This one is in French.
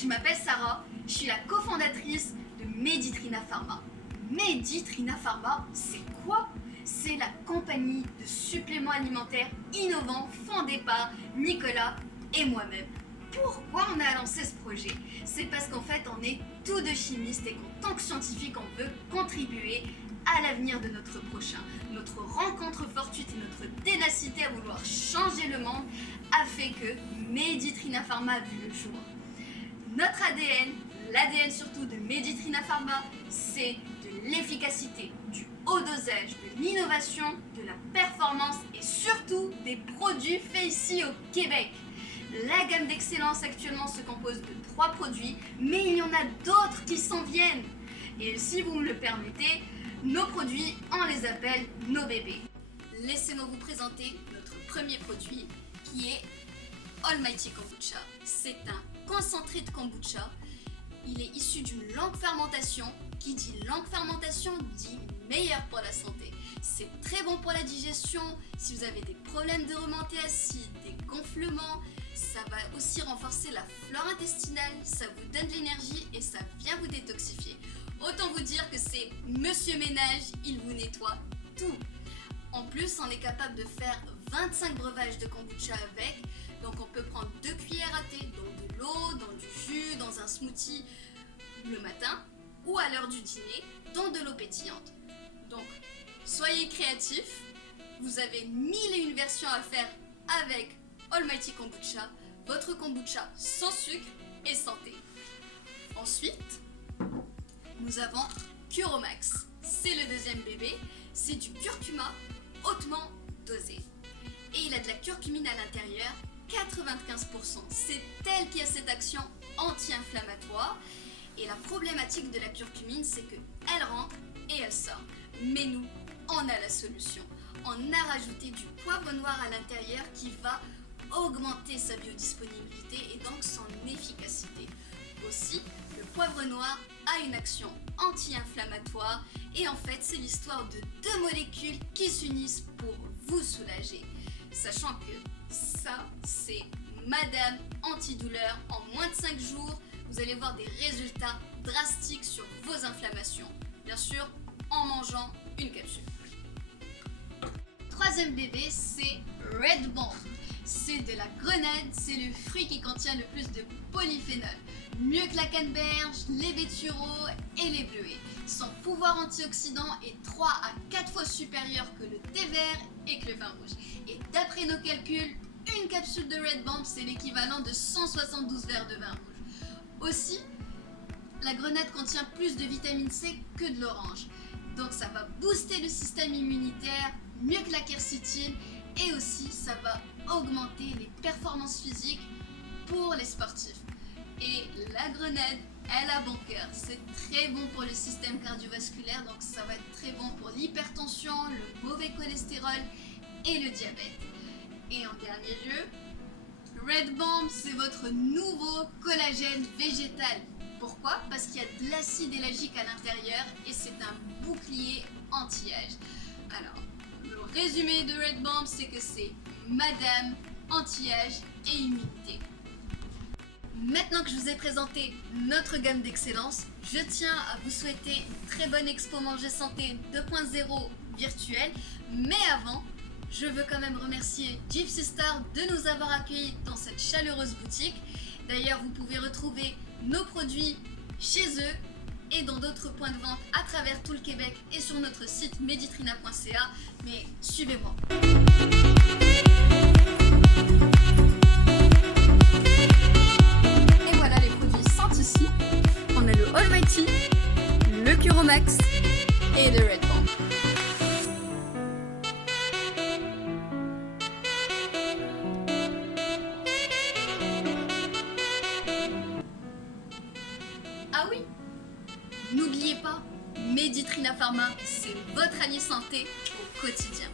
je m'appelle Sarah, je suis la cofondatrice de Meditrina Pharma. Meditrina Pharma, c'est quoi? C'est la compagnie de suppléments alimentaires innovants fondée par Nicolas et moi-même. Pourquoi on a lancé ce projet? C'est parce qu'en fait on est tous deux chimistes et qu'en tant que scientifiques on veut contribuer à l'avenir de notre prochain. Notre rencontre fortuite et notre ténacité à vouloir changer le monde a fait que Meditrina Pharma a vu le jour. Notre ADN, l'ADN surtout de Meditrina Pharma, c'est de l'efficacité, du haut dosage, de l'innovation, de la performance et surtout des produits faits ici au Québec. La gamme d'excellence actuellement se compose de 3 produits, mais il y en a d'autres qui s'en viennent. Et si vous me le permettez, nos produits, on les appelle nos bébés. Laissez-moi vous présenter notre premier produit qui est Almighty Kombucha. C'est un concentré de kombucha. Il est issu d'une longue fermentation. Qui dit longue fermentation dit meilleur pour la santé. C'est très bon pour la digestion. Si vous avez des problèmes de remontée acide, des gonflements, ça va aussi renforcer la flore intestinale, ça vous donne de l'énergie et ça vient vous détoxifier. Autant vous dire que c'est Monsieur Ménage, il vous nettoie tout. En plus, on est capable de faire 25 breuvages de kombucha avec. Donc on peut prendre 2 cuillères à thé, dans de l'eau, dans du jus, dans un smoothie le matin ou à l'heure du dîner, dans de l'eau pétillante. Donc soyez créatifs, vous avez 1001 versions à faire avec Almighty Kombucha, votre kombucha sans sucre et santé. Ensuite, nous avons Curomax. C'est le deuxième bébé, c'est du curcuma hautement dosé. Et il a de la curcumine à l'intérieur, 95%. C'est elle qui a cette action anti-inflammatoire. Et la problématique de la curcumine, c'est qu'elle rentre et elle sort. Mais nous, on a la solution. On a rajouté du poivre noir à l'intérieur qui va augmenter sa biodisponibilité et donc son efficacité. Aussi, le poivre noir a une action anti-inflammatoire et en fait, c'est l'histoire de 2 molécules qui s'unissent pour vous soulager. Sachant que ça, c'est Madame Antidouleur. En moins de 5 jours, vous allez voir des résultats drastiques sur vos inflammations. Bien sûr, en mangeant une capsule. Troisième bébé, c'est Red Bomb. C'est de la grenade, c'est le fruit qui contient le plus de polyphénol. Mieux que la canneberge, les bettureaux et les bleuets. Son pouvoir antioxydant est 3 à 4 fois supérieur que le thé vert et que le vin rouge. Et d'après nos calculs, une capsule de Red Bomb, c'est l'équivalent de 172 verres de vin rouge. Aussi, la grenade contient plus de vitamine C que de l'orange. Donc ça va booster le système immunitaire, mieux que la quercétine. Et aussi, ça va augmenter les performances physiques pour les sportifs. Et la grenade, elle a bon cœur. C'est très bon pour le système cardiovasculaire, donc ça va être très bon pour l'hypertension, le mauvais cholestérol et le diabète. Et en dernier lieu, Red Bomb, c'est votre nouveau collagène végétal. Pourquoi? Parce qu'il y a de l'acide élagique à l'intérieur et c'est un bouclier anti-âge. Alors, le résumé de Red Bomb, c'est que c'est Madame anti-âge et immunité. Maintenant que je vous ai présenté notre gamme d'excellence, je tiens à vous souhaiter une très bonne Expo Manger Santé 2.0 virtuelle. Mais avant, je veux quand même remercier Gypsy Star de nous avoir accueillis dans cette chaleureuse boutique. D'ailleurs, vous pouvez retrouver nos produits chez eux et dans d'autres points de vente à travers tout le Québec et sur notre site meditrina.ca. Mais suivez-moi. Et voilà, les produits sont ici. On a le Almighty, le Curomax et le Red Bomb. Ah oui, n'oubliez pas, Meditrina Pharma, c'est votre allié santé au quotidien.